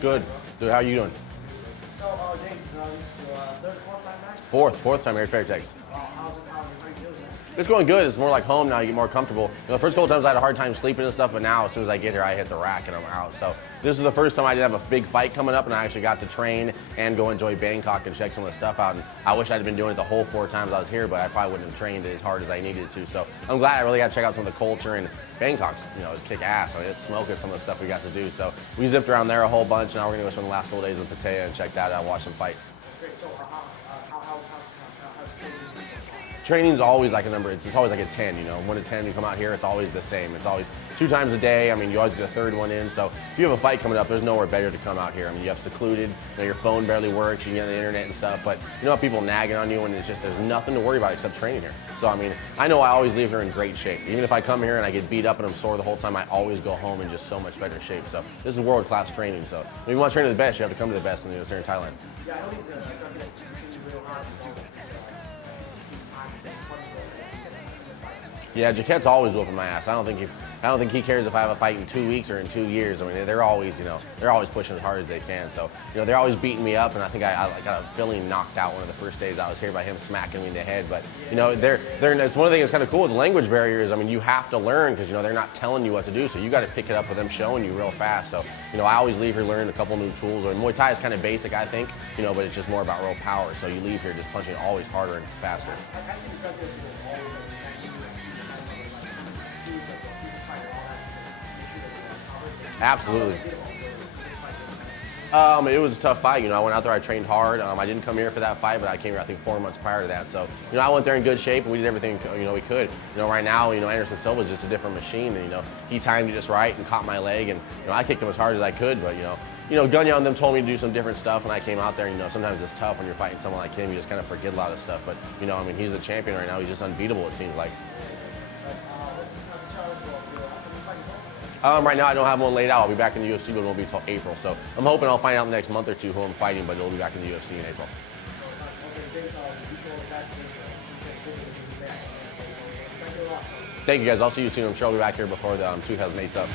Good. Dude, how are you doing? So, James, this is your third, fourth time back? Fourth time here at Fairtex. How you feeling? It's going good. It's more like home now. You get more comfortable. You know, the first couple times I had a hard time sleeping and stuff, but now as soon as I get here, I hit the rack and I'm out. So this is the first time I did have a big fight coming up, and I actually got to train and go enjoy Bangkok and check some of the stuff out. And I wish I'd been doing it the whole 4 times I was here, but I probably wouldn't have trained as hard as I needed to. So I'm glad I really got to check out some of the culture, and Bangkok's, you know, it's kick ass. I mean, it's smoking some of the stuff we got to do. So we zipped around there a whole bunch. Now we're gonna go spend the last couple days in Pattaya and check that out, watch some fights. That's great. So, how's training? Training's always like a number, it's always like a 10, you know. 1 to 10, you come out here, it's always the same. It's always 2 times a day. I mean, you always get a third one in. So if you have a fight coming up, there's nowhere better to come out here. I mean, you have secluded, you know, your phone barely works, you can get on the internet and stuff, but you know, people nagging on you, and it's just, there's nothing to worry about except training here. So I mean, I know I always leave here in great shape. Even if I come here and I get beat up and I'm sore the whole time, I always go home in just so much better shape. So this is world-class training. So if you want to train to the best, you have to come to the best, and you know, here in Thailand. Yeah, I know he's talking real hard. Yeah, Jaquette's always whooping my ass. I don't think he cares if I have a fight in 2 weeks or in 2 years. I mean, they're always, you know, they're always pushing as hard as they can. So, you know, they're always beating me up, and I think I got a feeling knocked out one of the first days I was here by him smacking me in the head. But, you know, it's one of the things that's kind of cool with the language barriers. I mean, you have to learn because, you know, they're not telling you what to do. So you got to pick it up with them showing you real fast. So, you know, I always leave here learning a couple new tools. Or Muay Thai is kind of basic, I think, you know, but it's just more about real power. So you leave here just punching always harder and faster. Absolutely. It was a tough fight. You know, I went out there, I trained hard. I didn't come here for that fight, but I came here, I think, 4 months prior to that. So, you know, I went there in good shape, and we did everything, you know, we could. You know, right now, you know, Anderson Silva's just a different machine, and, you know, he timed it just right and caught my leg, and, you know, I kicked him as hard as I could, but, you know, Gunya and them told me to do some different stuff, and I came out there, and, you know, sometimes it's tough when you're fighting someone like him. You just kind of forget a lot of stuff, but, you know, I mean, he's the champion right now. He's just unbeatable, it seems like. Right now, I don't have one laid out. I'll be back in the UFC, but it won't be until April. So I'm hoping I'll find out in the next month or 2 who I'm fighting, but it'll be back in the UFC in April. Thank you, guys. I'll see you soon. I'm sure I'll be back here before the 2008's up.